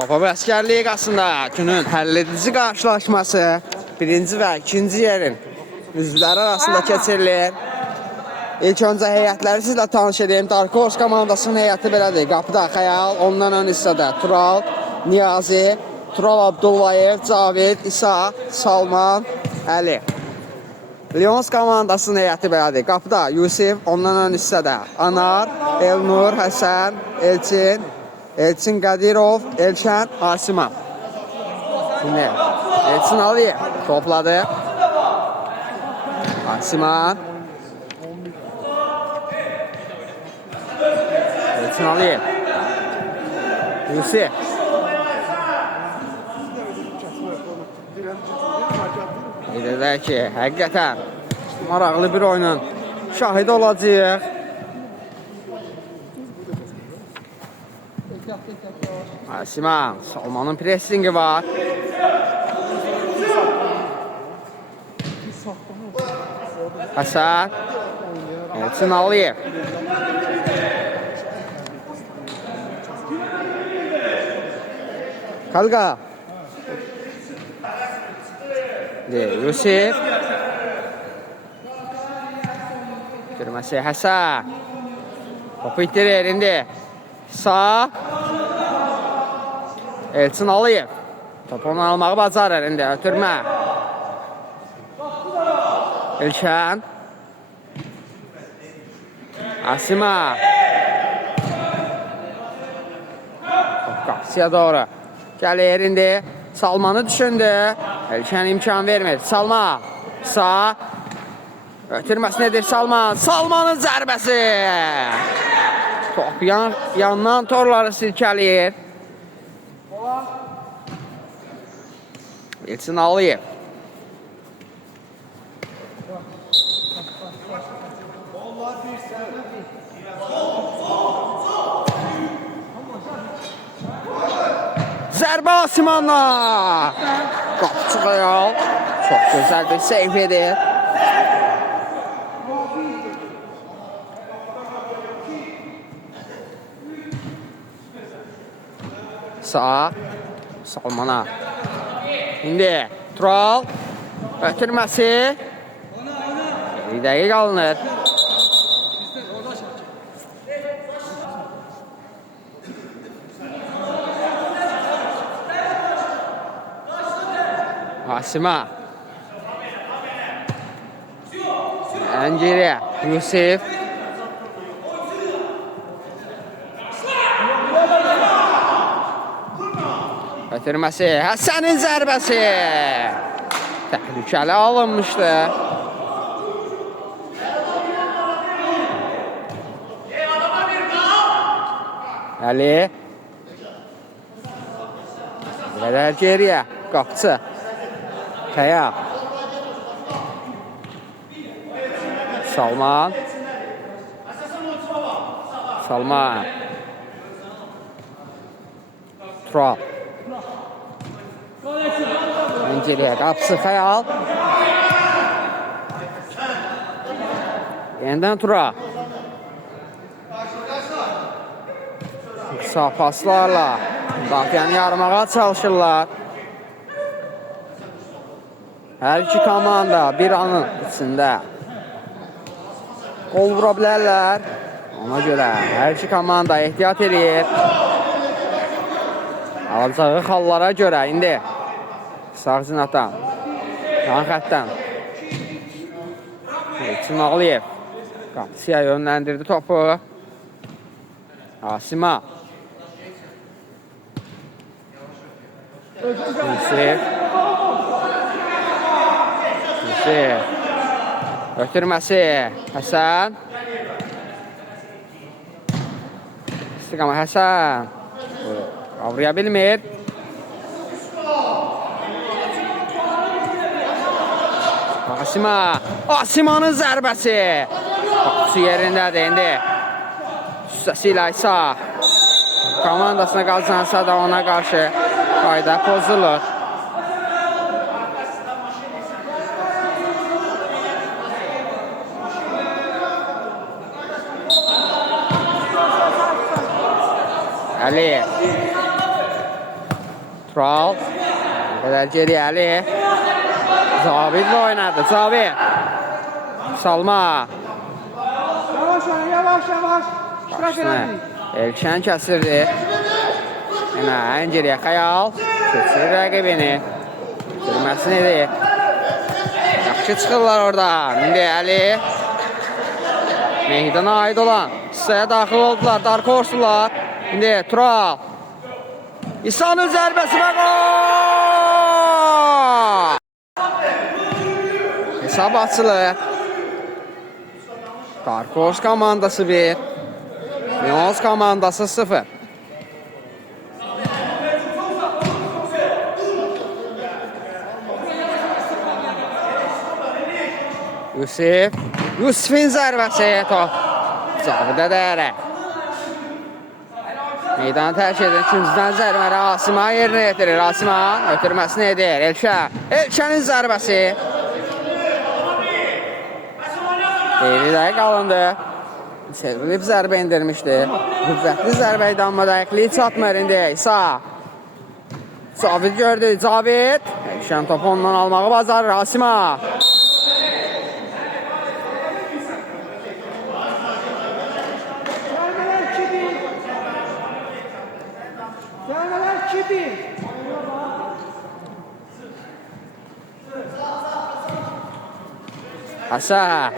Topa Bəskər Liqasında günün həlledici qarşılaşması birinci və ikinci yerin üzvləri arasında keçirilir. İlk öncə heyətləri sizlə tanış edeyim. Darkos komandasının heyəti belədir. Qapıda Xəyal, ondan ön hissədə Tural, Niyazi, Tural Abdullayev, Cavid, İsa, Salman, Əli. Lyons komandasının heyəti belədir. Qapıda Yusif, ondan ön hissədə Anar, Elnur, Həsən, Elçin, Elçin Qadirov, Elşən, Asima. Şimdi Elçin Aliyev topladı. Asima. Elçin Aliyev. Yusif. Deyirlər ki, həqiqətən maraqlı bir oyunun şahidi olacağıq. Asima, Salmanın pressingi var. Həsən, Elçin Aliyev. Kalqa. Yusif. Girməsi Həsən. Topu itirir indi. Sağ. Elçin Aliyev. Topunu almağı bacarır indi. Ötürmə. Elşən. Asima. Qapısıya doğru. Gəlir indi. Salmanı düşündü. Elşən imkan vermir. Salma. Sağ. Ötürməsi nedir Salman? Salmanın zərbəsi. Top yandan torları silkələyir. Elçin Aliyev. Zərbə Asimanla. Qapıcı Xəyal. Çox gözəl bir seyf edir. Sağ. Salmana. İndi Tural. Ötürməsi. Bir dəqiq alınır. Asima. Ənciri. Yusif. Ötürməsi. Həsənin zərbəsi. Təhlükəli alınmışdı. Əli. Qədər geriyə. Qapıcı. Xəyal. Salman. Salman. Tural. Önceliğe qapısı Xəyal. Yeniden Tural. Kısa paslarla müdafiəni yarmağa çalışırlar. Hər iki komanda bir anın içində gol vura bilərlər. Ona görə hər iki komanda ehtiyat edir. Alacağı xallara görə indi sağ cinatan, yan xətdən Elçin Aliyev qapısıya yönləndirdi topu. Asima. Yusif. Ötürməsi Həsən. İstiqamə Həsən. Avruya bilmir. Asima. Asimanın zərbəsi. Qapısı yerindədir indi. Hüssəsilə İsa. Komandasına qazansa da ona qarşı qayda pozulur. Əli. Tural. Ne kadar geriye Ali. Zavid'le oynadı. Zavid. Salma. Yavaş yavaş. Elçən kəsirdi. Yine en geriye Xəyal. Keçir rəqibini. Sürməsini edir. Yaxşı çıxırlar oradan. İndi Ali. Meydana aid olan hissəyə daxil oldular. Dark Horse'lar. İndi Tural. İsa'nın zərbəsi və gol! Hesab açılır. Dark Horse komandası 1. Lions komandası 0. Yusuf'in zərbəsi top. Cavidə dəyərə. Meydanı tərk edir. İkinciden zərbəri Asiman yerinə yetirir. Asiman ötürməsini edir. Elşənin zərbəsi. Deyli dəqiq alındı. Sevilip zərbə indirmişdi. Qüvvətli zərbə idi amma dəqiqliyi çatmır indi. İsa. Cavid gördü. Cavid. Elşən topu ondan almağı bacarır. Asiman. Asa.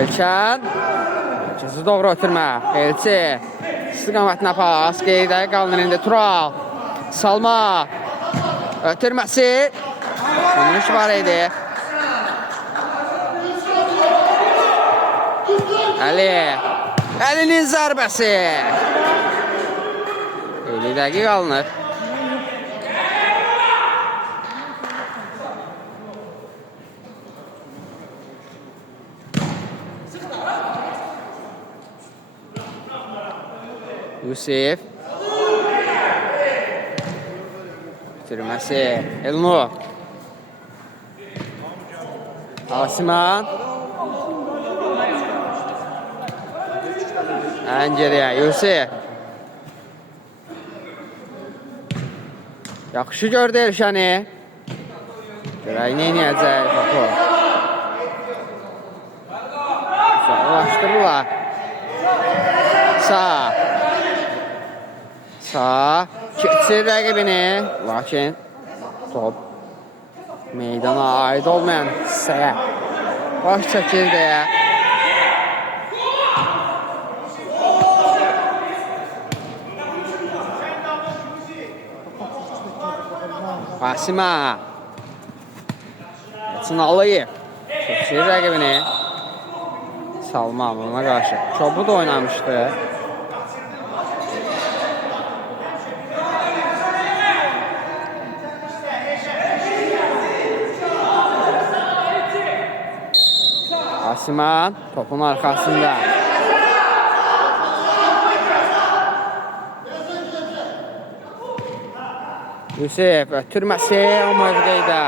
Elçən. Elçəsi doğru ötürmə. Elçi. İstiqamətlə pas. Qeydə qalınır indi Tural. Salma. Ötürməsi. Sonuç var idi. Ali. Əlinin zərbəsi. 50 dəqiq alınır. Yusuf. Bitirməsi. Elnur. Asiman. Ən geriyə Yusuf. Yaxşı gördü Elşəni. Görək nə edəcək topu. Uzaqlaşdırırlar. Sağ. Sağ. Keçir rəqibini. Lakin top meydana aid olmayan hissəyə baş çəkir deyə. Asima. Sınalayıb. Keçir rəqibini. Salma ona qarşı. Çobu da oynamışdı. Asiman topun arkasında. Yusuf ötürməsi o mövqeydə.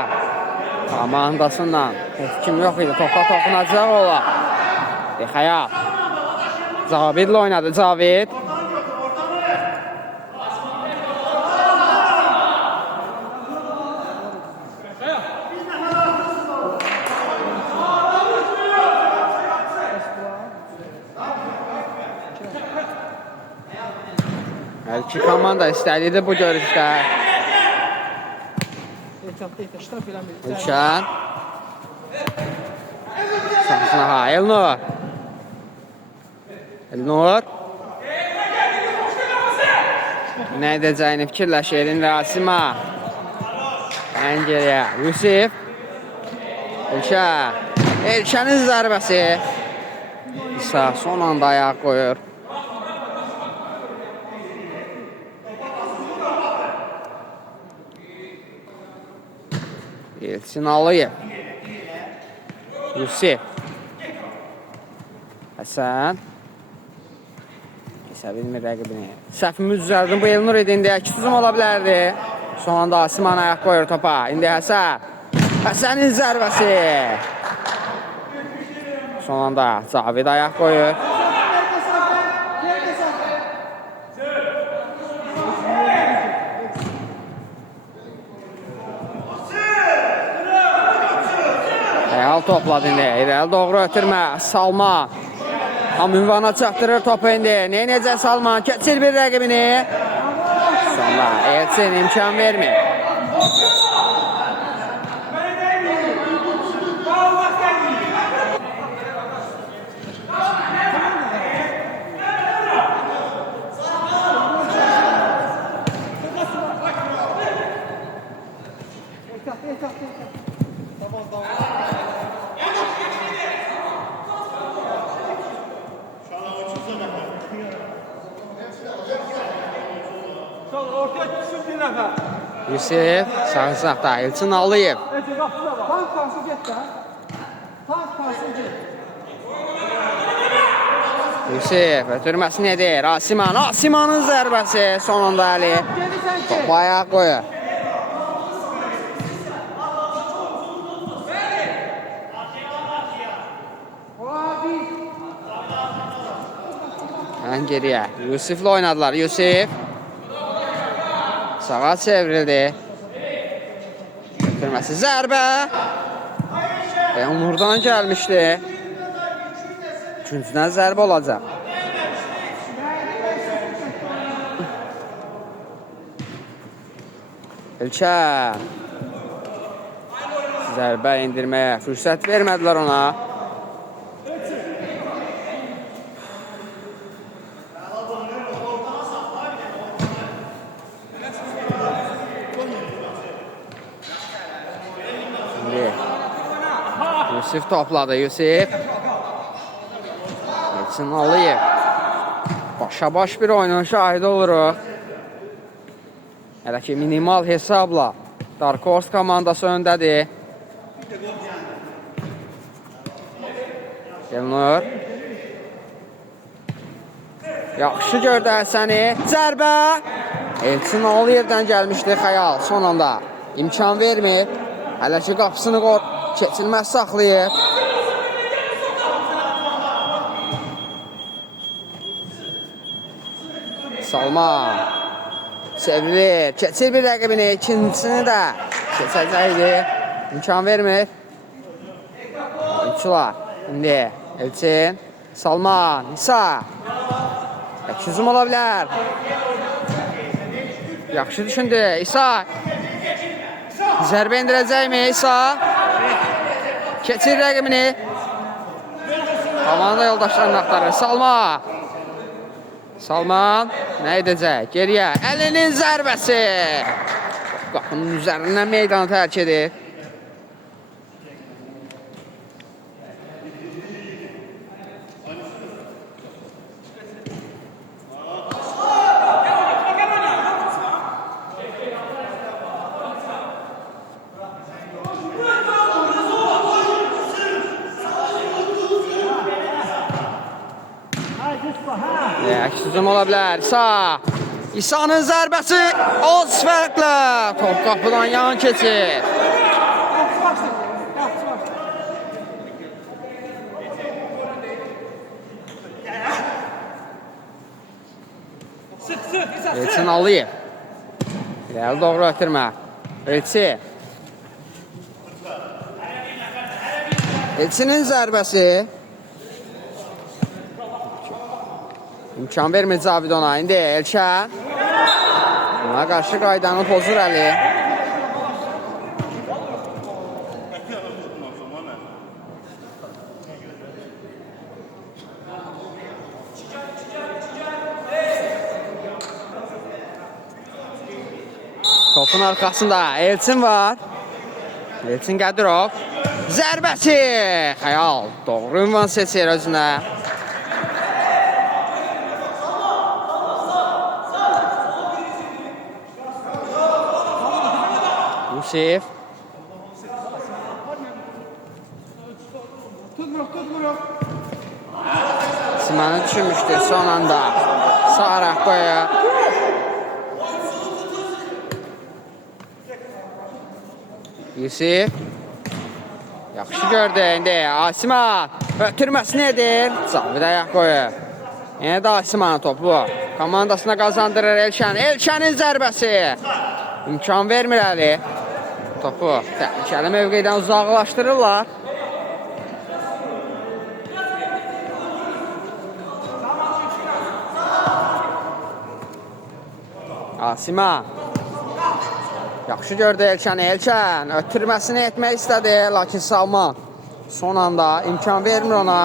Komandasından heç kim yox idi. Topa toxunacaq ola. Xəyal. Cavidlə oynadı. Cavid. Hər iki komanda istədiyi bu görüşdə. Elşən. Sansına ha, Elnur. Elnur. Nə edəcəyini fikirləşir indi Asima. Ən geriyə Yusuf. Elşən. Elşənin zərbəsi. İsa son anda ayaq qoyur. Elçin Aliyev. Yusuf. Həsən. Kesə bilmir rəqibini. Səhvimiz düzəldin. Bu Elnur idi. İndi 2 tuzum ola bilərdi. Son anda Asiman ayaq qoyur topa. İndi Həsən. Həsənin zərbəsi. Son anda Cavid ayaq qoyur. Xəyal topladı indi. İrəli doğru ötürmə. Salman. Tam ünvana çatdırır topu indi. Neynəcək Salman? Keçir bir rəqibini. Sonra Elçin imkan vermir. Yusif sağ sağda Elçin Aliyev. Yusif ötürməsi nedir? Asiman. Asimanın zərbəsi sonunda Ali. Topu ayağa qoyur. Ən geriyə. Yusif'le oynadılar. Yusif. Sağa çevrildi. Ötürməsi zərbə. Onurdan gəlmişdi. Üçüncüdən zərbə olacaq. İlkər. Zərbə indirməyə fürsət vermədilər ona. Yusif topladı. Yusif. Elçin Aliyev. Başa baş bir oyunun şahidi oluruq. Hələ ki minimal hesabla Dark Horse komandası öndədir. Elnur. Yaxşı gördü Həsəni. Zərbə. Elçin Aliyevdən gəlmişdi Xəyal. Son anda imkan vermir. Hələ ki qapısını keçilməz saxlayır. Salman. Çevrilir. Keçir bir rəqibini. İkincisini də keçəcəkdi. İmkan vermir. Oyunçular. İndi Elçin. Salman. İsa. Hücum ola bilər. Yaxşı düşündü. İsa. Zərbə indirəcəkmi İsa? Keçir rəqibini. Komanda yoldaşlarını axtarır. Salman. Salman nə edəcək? Geriyə. Əlinin zərbəsi. Qapının üzərindən meydanı tərk edir. Hücum ola bilər. İsa. İsa'nın zərbəsi az fərqlə. Top qapıdan yan keçir. Elçin Aliyev. İrəli doğru ötürmə. Elçin. Elçinin zərbəsi. İmkan vermir Cavid ona. İndi Elçən. Ona qarşı qaydanı pozur Əli. Topun arxasında Elçin var. Elçin Qədirov. Zərbəsi. Xəyal. Doğru ünvan seçir özünə. Yusif. Simanı düşürmüşdü son anda. Sağ rəhbəyə. Yusif. Yaxşı gördü indi. Asiman. Ötürməsi nedir? Cavid ayaq qoyur. Yenə də Asimanın topu. Komandasına qazandırır Elşən. Elşənin zərbəsi. İmkan vermir Əli. Topu təhlükəli mövqedən uzaqlaşdırırlar. Qasima. Yaxşı gördü Elkən. Elkən ötürməsini etmək istədi. Lakin Salman son anda imkan vermir ona.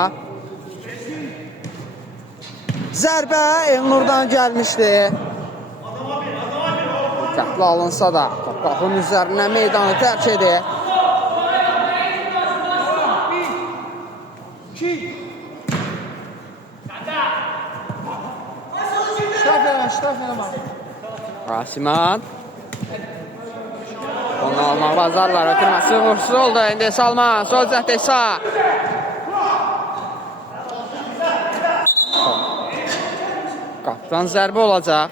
Zərbə Elnurdan gəlmişdi. Diqqətli alınsa da Topqapının üzərindən meydanı tərk edir. Qasiman. Onu almaq bazarlar. Ötürməsi uğursuz oldu. İndi Salman. Sol cəhdə sağ. Qapıdan zərbə olacaq.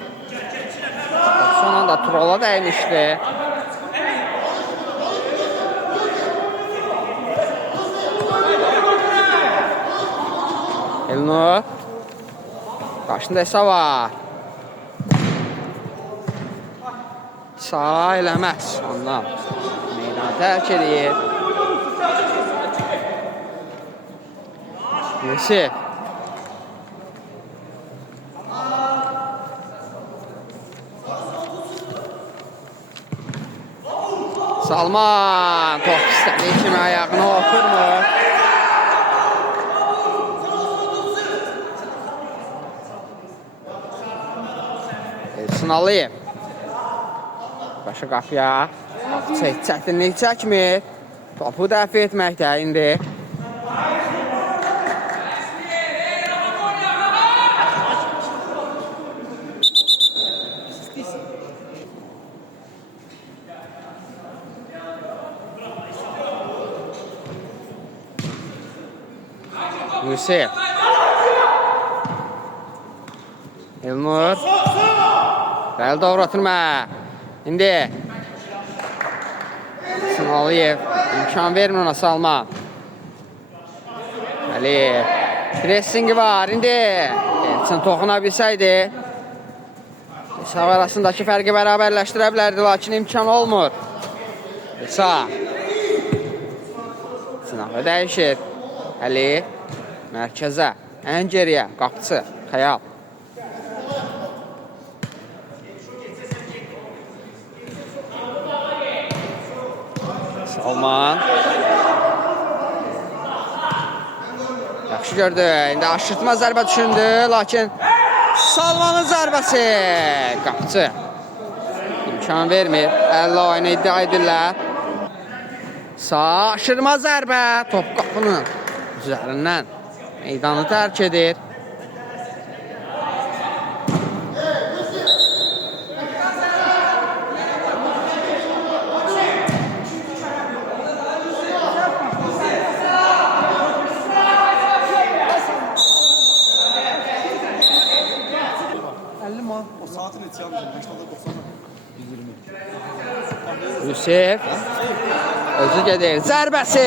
Son anda Turola dəymişdi. Elnur. Qarşında İsa var. Sağ eləməz. Ondan meydanı tərk edir. Yusif. Salman top istədiyi kimi ayağını oturmur. Elçin Aliyev. Başa qapıya. Çətinlik çəkmir. Topu dəfi etməkdə indi. Yusuf. Elnur. Bəli doğru oturma. İndi. Aliyev imkan vermir ona Salman. Bəli. Pressingi var indi. Elçin toxuna bilsəydi. Sağ arasındakı fərqi bərabərləşdirə bilərdi, lakin imkan olmur. Sağ. Sınavı dəyişir. Əli. Mərkəzə. Ən geriyə. Qapçı. Xəyal. Salman. Yaxşı gördü. İndi aşırtma zərbə düşündü. Lakin Salmanın zərbəsi. Qapçı. İmkan vermir. 50 oyunu iddia edirlər. Sağ aşırma zərbə. Top qapının üzərindən meydanı tərk edir. Yusuf özü gedir. Zərbəsi.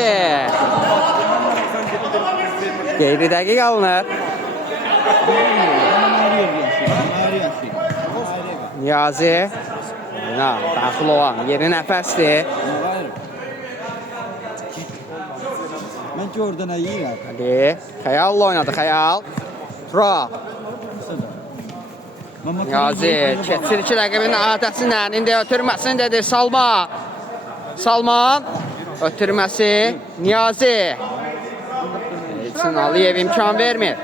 Qeyri dəqiq alınır. Niyazi. Daxil olan yeri nəfəsdir. Mən ki orada nə yiyirəm? Hadi. Xəyalla oynadı. Xəyal. Tura. Niyazi keçir iki rəqibinin adəsindən. İndi ötürməsini dedir Salman. Salman. Ötürməsi. Niyazi. Elçin Aliyev imkan vermir.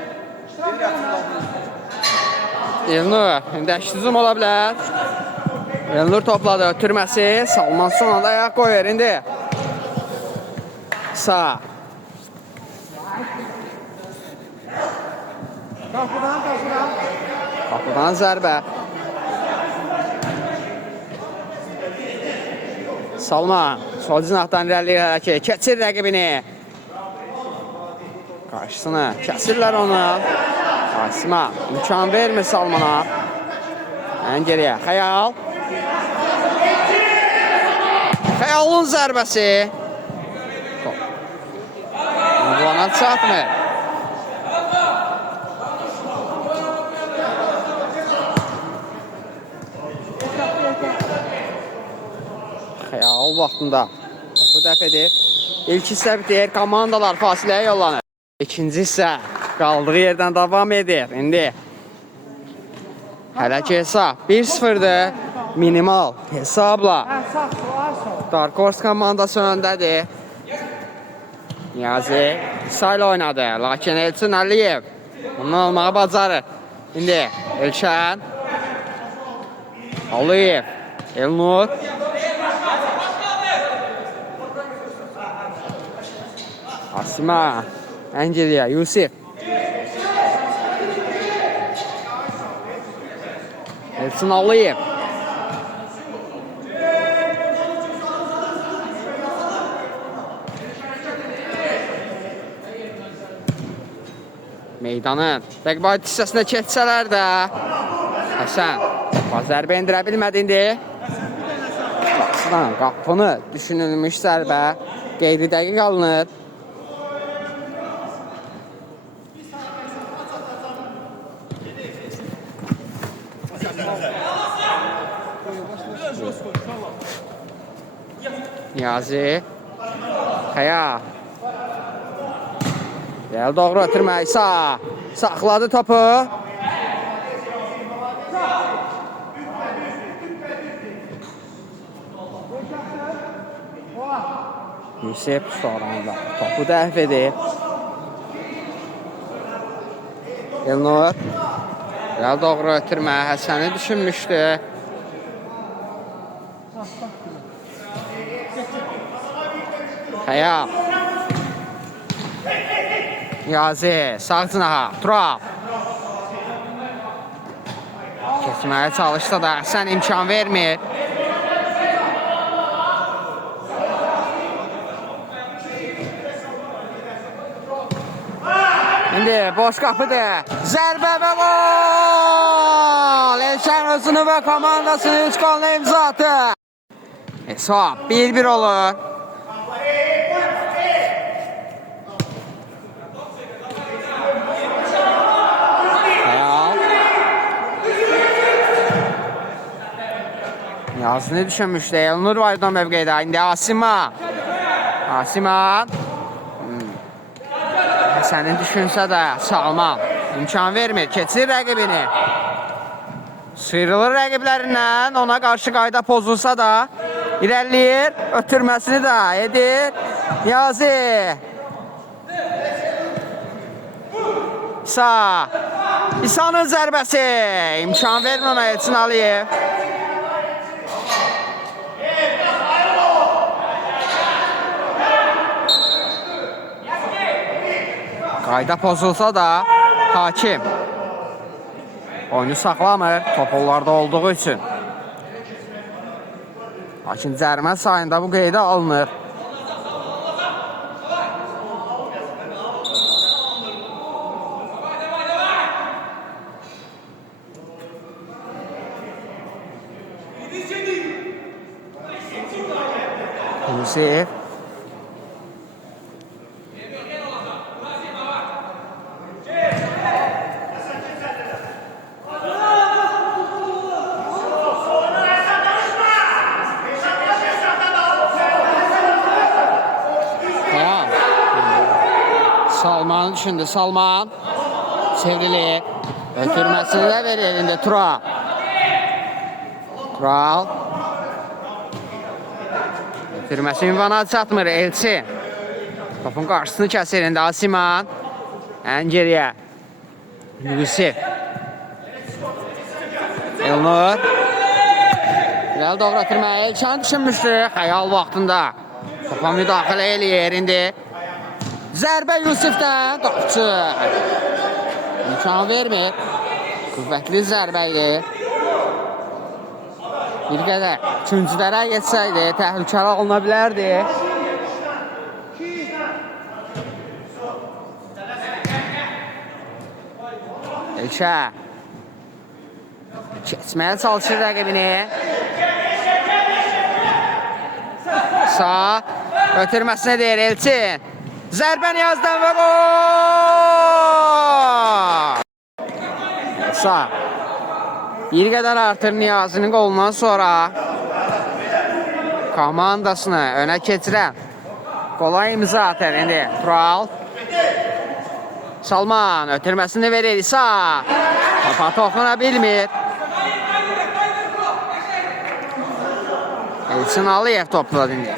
Elnur. İndi əşdüzüm ola bilər. Elnur topladı. Ötürməsi. Salman son anda ayaq qoyur. İndi. Sağ. Qapıdan zərbə. Salman sol cinahdan irəliləyir ki, keçir rəqibini. Qarşısını kəsirlər onu. Qasima imkan vermir Salmana. Ən geriyə Xəyal. Xəyalın zərbəsi. Ünvana çatmır. Xəyal vaxtında topu dəf edir. İlk hissə bitir, komandalar fasiləyə yollanır. İkinci hissə qaldığı yerdən davam edir. İndi hələ ki hesab 1-0'dır. minimal hesabla Sağ ol. Dark Horse komandası öndədir. Niyazi İsa oynadı. Lakin Elçin Əliyev bunu almağı bacarır. İndi Elşən Aliyev, Elnur Asima, Əngeliya, Yusif Elçin Aliyev meydanın rəqabət hissəsinə keçsələr də Həsən zərbə indirə bilmədi indi. Baxsıdan qapını düşünülmüş zərbə qeyri dəqiq alınır. Niyazi Xəya Gəl doğru ötürmək İsa saxladı topu. Yusif sonranda topu dəhv edib. Elnur Gəl doğru ötürmək Həsəni düşünmüşdü. Xəya Niyazi sağ cınaha Tural keçməyə çalışdı da Həsən imkan vermir. İndi boş qapıdır. Zərbə və gol! Elşən özünü və komandasını 3 golla imza atdı. Hesab 1-1 olur. Yazını düşünmüşdü. Elnur var idi o mövqedə. İndi Asima. Asima. Həsənin düşünsə də Salman imkan vermir. Keçir rəqibini. Sıyrılır rəqiblərindən. Ona qarşı qayda pozulsa da irəliləyir. Ötürməsini də edir. Niyazi. İsa. İsa'nın zərbəsi. İmkan vermir ona Elçin Aliyev. Qayda pozulsa da hakim oyunu saxlamır top onlarda olduğu üçün. Lakin cərimə sayında bu qeydə alınır. Yusif Salman'ı düşündü. Salman çevrilir. Ötürməsini də verir elində Tural. Tural. Ötürməsi ünvana çatmır Elçin. Topun qarşısını kəsir elində Asiman. Ən geriyə. Yusif. Elnur. Biraz doğru ötürməyə Elçin düşünmüşdü. Xəyal vaxtında. Topa müdaxilə eləyir indi. Zərbə Yusifdən qapçı. İmkan vermir. Qüvvətli zərbə idi. Bir qədər üçüncülərə geçsəydi təhlükəli oluna bilərdi. Elşə keçməyə çalışır rəqibini. Sağ ötürməsinə deyir Elçin. Zərbə Niyazdan və gol! Sağ. Bir qədər artır Niyazinin qolundan sonra komandasını önə keçirən qola imza atır indi Tural. Salman ötürməsini verir İsa. Topa toxuna bilmir. Elçin Aliyev topladı indi.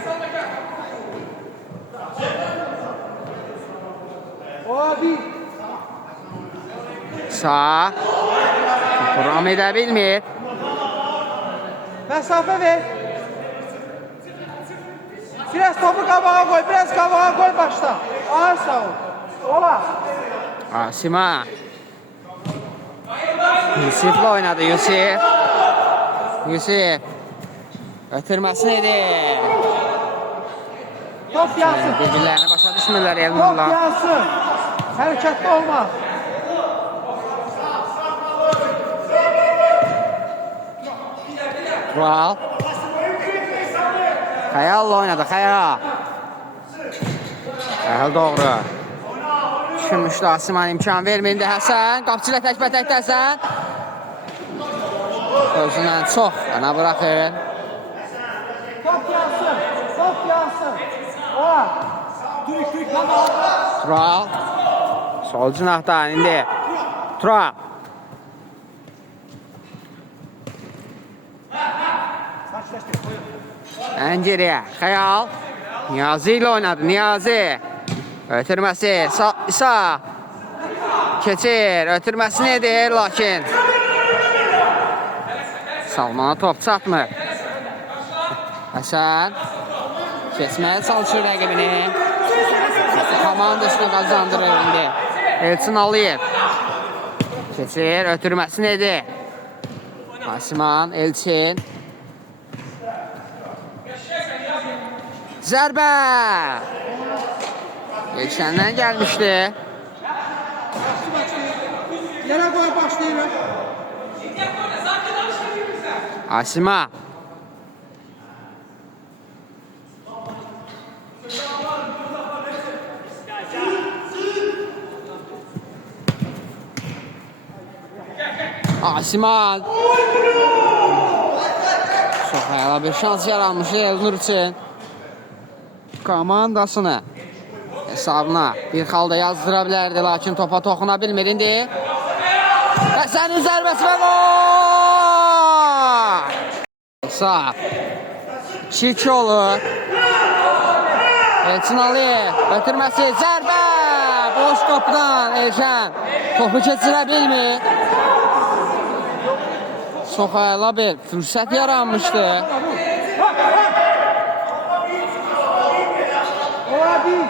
Sağ. Kuram edə bilmir. Mesafe ver. Biraz topu kabağa koy, biraz kabağa koy başta. Ağır sağ ol. Ola. Asima. Yusif'le oynadı Yusif. Yusif. Ötürməsini edir. Top yansın. Bir-birlərini başa düşmürlər Top Elnurla. yansın. Hareketli olma. Tural. Xəyalla oynadı, Xəyal. Xəyal doğru. Düşünmüşdü Asiman imkan verməyində Həsən. Qapçı ilə təkbətək Həsən. Özündən çox yana bırakır. Top yansın. Top yansın. Ola. Türk kabağa. Tural. Sol cinahdan indi. Tural. Ən geriyə. Xəyal. Niyazi ilə oynadı. Niyazi. Ötürməsi. İsa. Keçir. Ötürməsini edir. Lakin Salmana top çatmır. Həsən. Keçməyə çalışır rəqibini. Komandasını qazandırır indi. Elçin Aliyev. Keçir. Ötürməsini edir. Asiman. Elçin. Zərbə! Elçəndən gəlmişdi. Yere koy başlayın. Asima. Asiman. Soxayala bir şans yaranmış Elnur üçün. Komandasını hesabına bir halda yazdıra bilərdi, lakin topa toxuna bilmir indi. Həsənin zərbəsi və gol! Sağ. 2-2 olur. Elçin Aliyev ötürməsi, zərbə! Boş qapıdan Elşən topu keçirə bilmir. Soxayla bir fürsət yaranmışdı. Ola bir.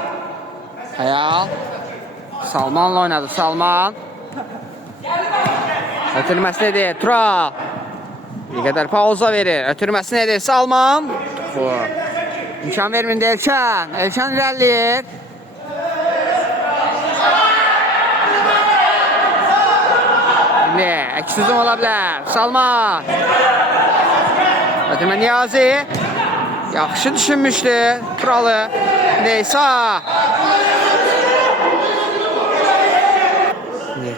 Xəyal. Salmanla oynadı. Salman. Ötürməsini edir. Tural. Bir qədər pauza verir. Ötürməsini edir. Salman. Bu. İmkan vermindi Elşən. Elşən irəliyir. İndi əks hücum ola bilər. Salman. Ötürmə Niyazi. Yaxşı düşünmüşdü Turalı. Neysa.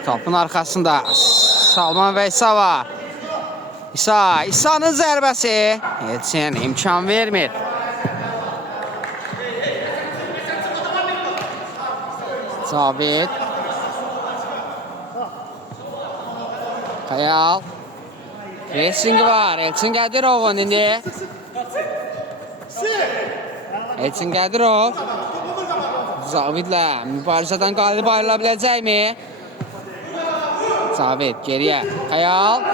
Topun arkasında Salman və İsa var. İsa'nın zərbəsi. Elçin imkan vermir. Zabit. Xəyal. Racing var. Elçin Qədirovun indi. Elçin Qədirov. Zabitlə mübarizədən qalib ayrıla biləcəkmi? Zabit geriyə. Xəyal.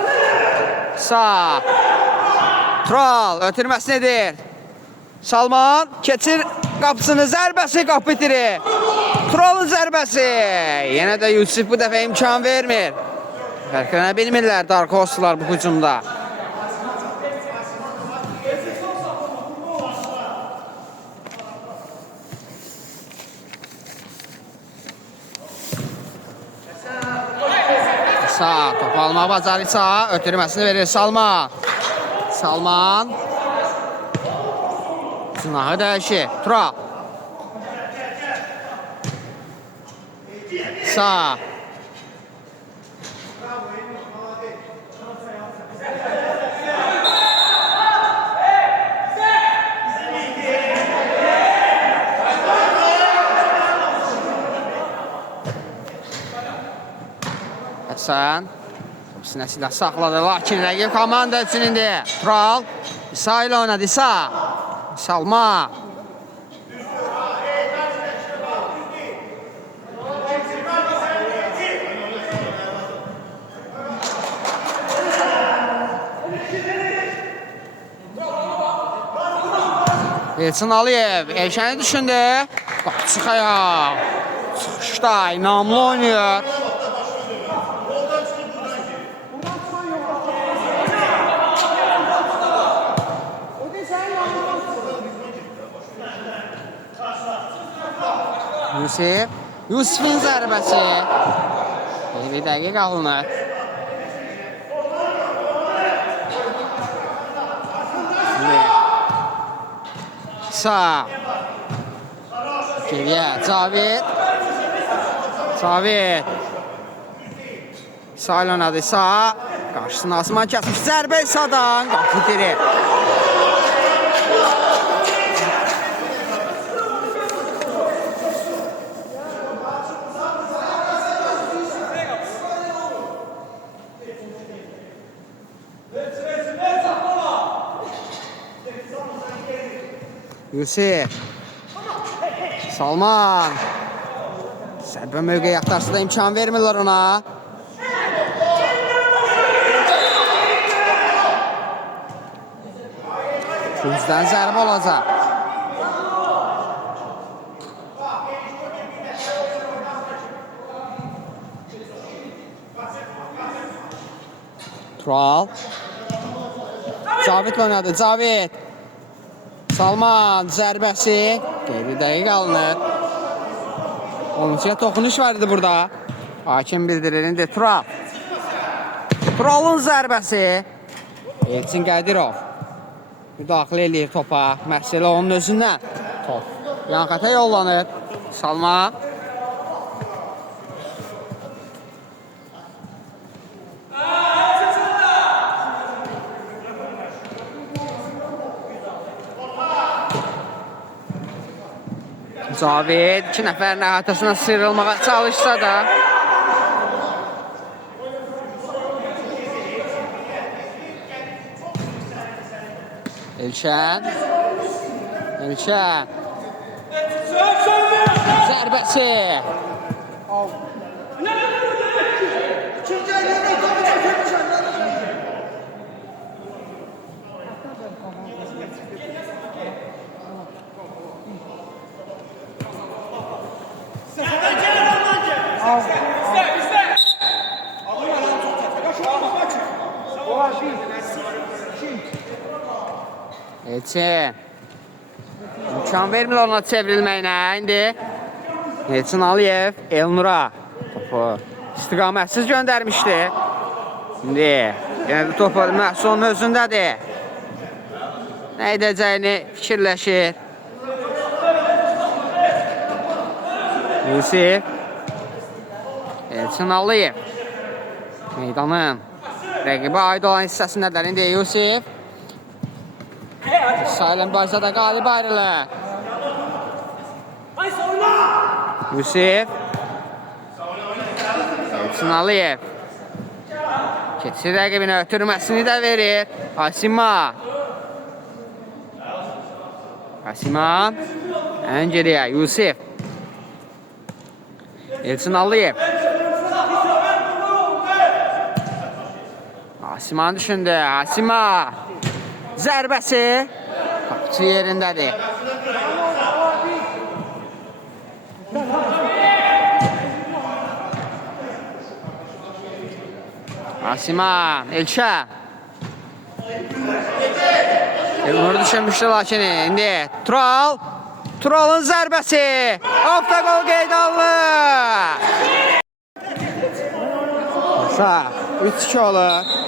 Sağ. Tural ötürməsini edir. Salman keçir qapısını, zərbəsi qapı itirir. Turalın zərbəsi. Yenə də Yusif bu dəfə imkan vermir. Fərqlənə bilmirlər Darkoslar bu hücumda. Sağ, top alma bacarı sağ, ötürməsini verir Salman. Salman. Sınahı dəyişir. Tural. Sağ. Həsən sinəsilə saxladı, lakin rəqib komanda üçün indi Tural İsa ilə oynadı, İsa. Salma. Elçin Aliyev Elşəni düşündü. Çıx ayaq. Çıxışda inamlı oynuyor. Yusuf. Yusuf'un zərbəsi. Bir dəqiq alınır. Sağ. Geriye Cavid. Cavid. Sağ ilə oynadı. Sağ. Qarşısını Asman kəsmiş. Zərbə İsa'dan. Qapı diri. Yusuf. Salman. Zərbə mövqeyi axtarsa da imkan vermirlər ona. Küncdən zərbə olacaq. Tural. Cavid oynadı. Cavid. Salman zərbəsi. Qeyri dəqiq alınır. 10-cuya toxunuş var idi burada. Hakim bildirir. İndi Tural. Turalın zərbəsi. Elçin Qədirov. Müdaxilə eləyir topa. Məsələ onun özündən. Top. Yan xətə yollanır. Salman. Cavid 2 nəfərin əhatəsindən sıyrılmağa çalışsa da Elşən zərbəsi Elçin imkan vermir ona çevrilməyinə. İndi Elçin Aliyev Elnura topu istiqamətsiz göndərmişdi. İndi yenə də topu məhz onun özündədir. Nə edəcəyini fikirləşir. Yusuf. Elçin Aliyev meydanın rəqibə aid olan hissəsindədir. İndi Yusuf Saylan Barzada qalib ayrılır. Yusuf. Elçin Aliyev. Keçir rəqibinə ötürməsini də verir. Asima. Asima. Ən geriyə Yusuf. Elçin Aliyev. Asiman düşündü. Asima. Zərbəsi. Qapıçı yerindədir. Asima. Elşə. Elnur düşünmüşdü lakin indi Tural. Turalın zərbəsi. Avtogol qeyd alınır. Sağ. 3-2 olur.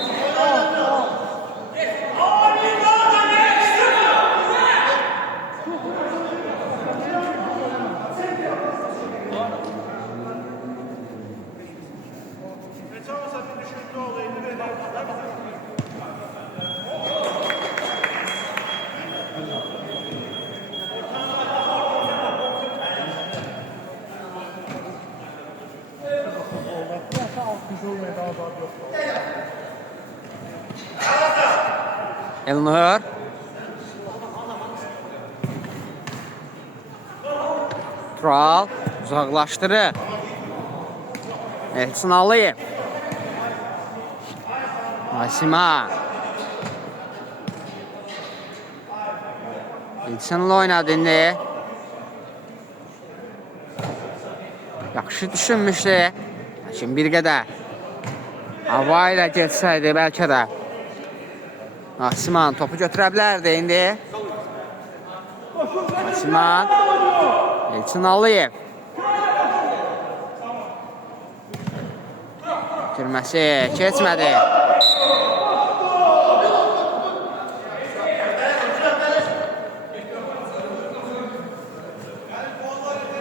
Elnur Tural uzaqlaşdırır. Elçin Aliyev. Asima. Elçinlə oynadı indi. Yaxşı düşünmüşdü. Lakin bir qədər hava ilə geçsəydi bəlkə də Asiman topu götürə bilərdi indi. Asiman. Elçin Aliyev. Girməsi keçmədi.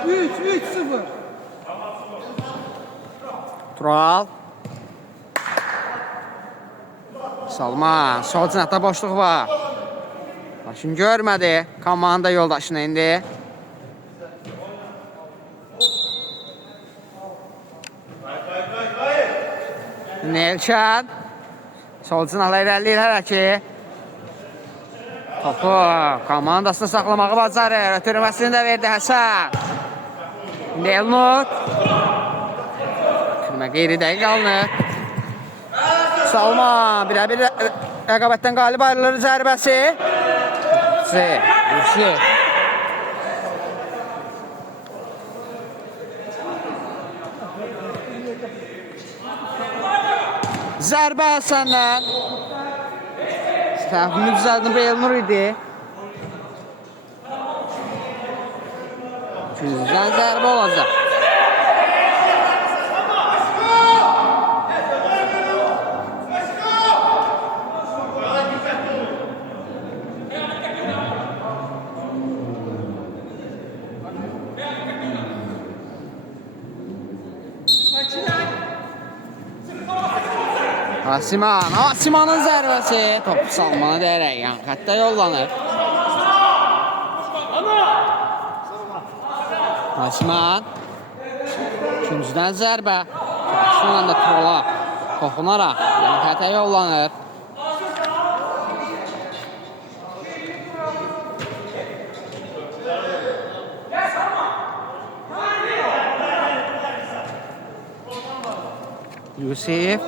Üç, 3-0. Tural. Salman. Sol cinatda boşluq var. Lakin görmədi komanda yoldaşını indi. Elçin. Sol cinatla irəliləyir hələ ki. Topu komandasını saxlamağı bacarır. Ötürməsini də verdi Həsən. İndi Elnur. Kürmə qeyri dəqiq alınır. Salman bir rəqabətdən qalib ayrılır zərbəsi. Yusuf. Zərbə Həsəndən. Səhvini düzəldin bu Elnur idi. Güzdən zərbə olacaq. Asimanın zərbəsi topu Salmana dəyərək yan xəttə yollanır. Asiman ikincidən zərbə sonra da Turala toxunaraq yan xəttə yollanır. Yusuf.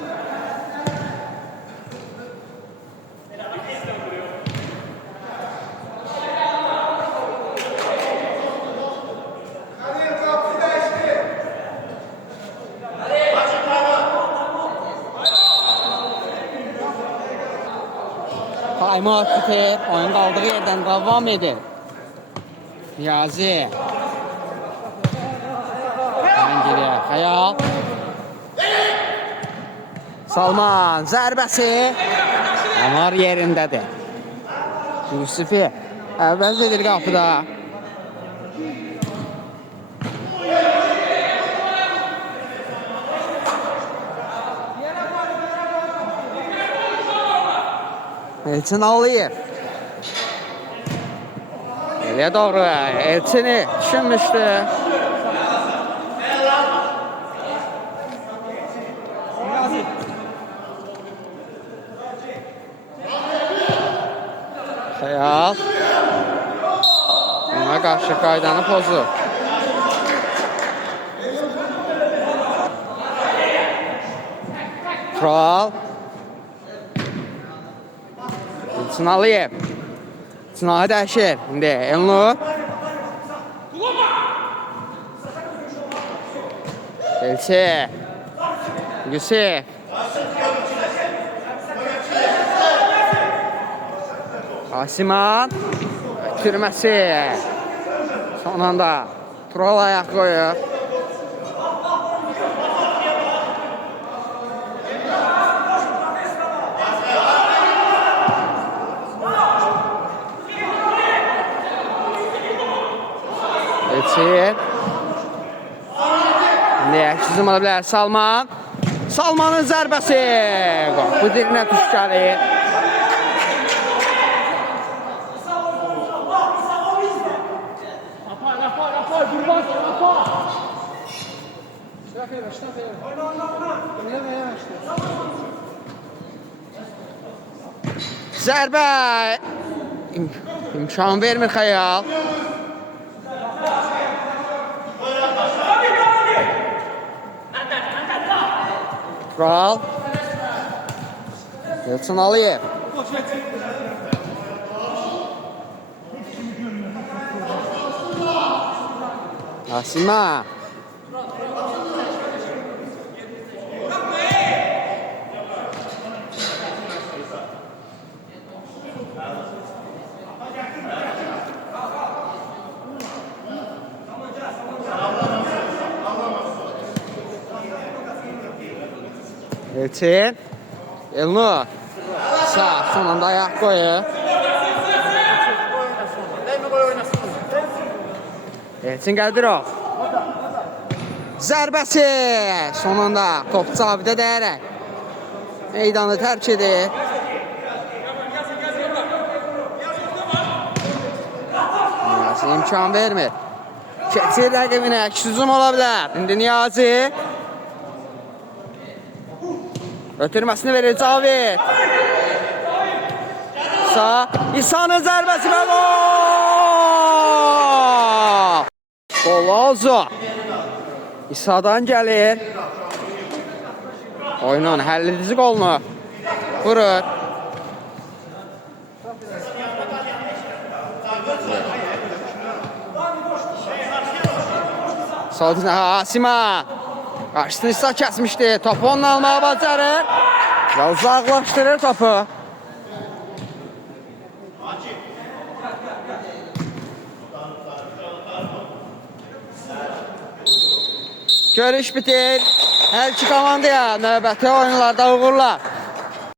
Timeout bitir. Oyun qaldığı yerdən davam edir. Niyazi. Hemen geriye. Xəyal. Salman zərbəsi. Amar yerindədir. Yusufi əvvəz edir qapıda. Elçin Aliyev. Geriye doğru Elçin'i düşünmüştü. Xəyal. Ona qarşı qaydanı pozu. Tural. Elçin Aliyev. Sınavı dəyişir. İndi Elnur. Elçin. Yusuf. Asiman. Türməsi. Son anda Tural ayaq qoyur. Elçin. Ne çizim ala bilər Salman. Salmanın zərbəsi. Bu dirinə tuş gəlir. Zərbə imkan vermir Xəyal. Kral. Elçin Aliyev. Asima. Elçin. Elnur. Sağ son anda ayak koyuyor. Elçin Qədirov. Zərbəsi. Son anda top Cavidə dəyərək meydanı tərk edir. Niyazi imkan vermir. Keçir rəqibinə əks hücum ola bilər. İndi Niyazi ötürməsini verir Cavid. İsa. İsa'nın zərbəsi və gol! Golazo. İsa'dan gəlir. Oyunun həlledici qolunu vurur. Sol Asima. Qarşısını İsa kəsmişdi. Topu onunla almağa bacarır. Və uzaqlaşdırır topu. Görüş bitir. Hər iki komandaya növbəti oyunlarda uğurlar.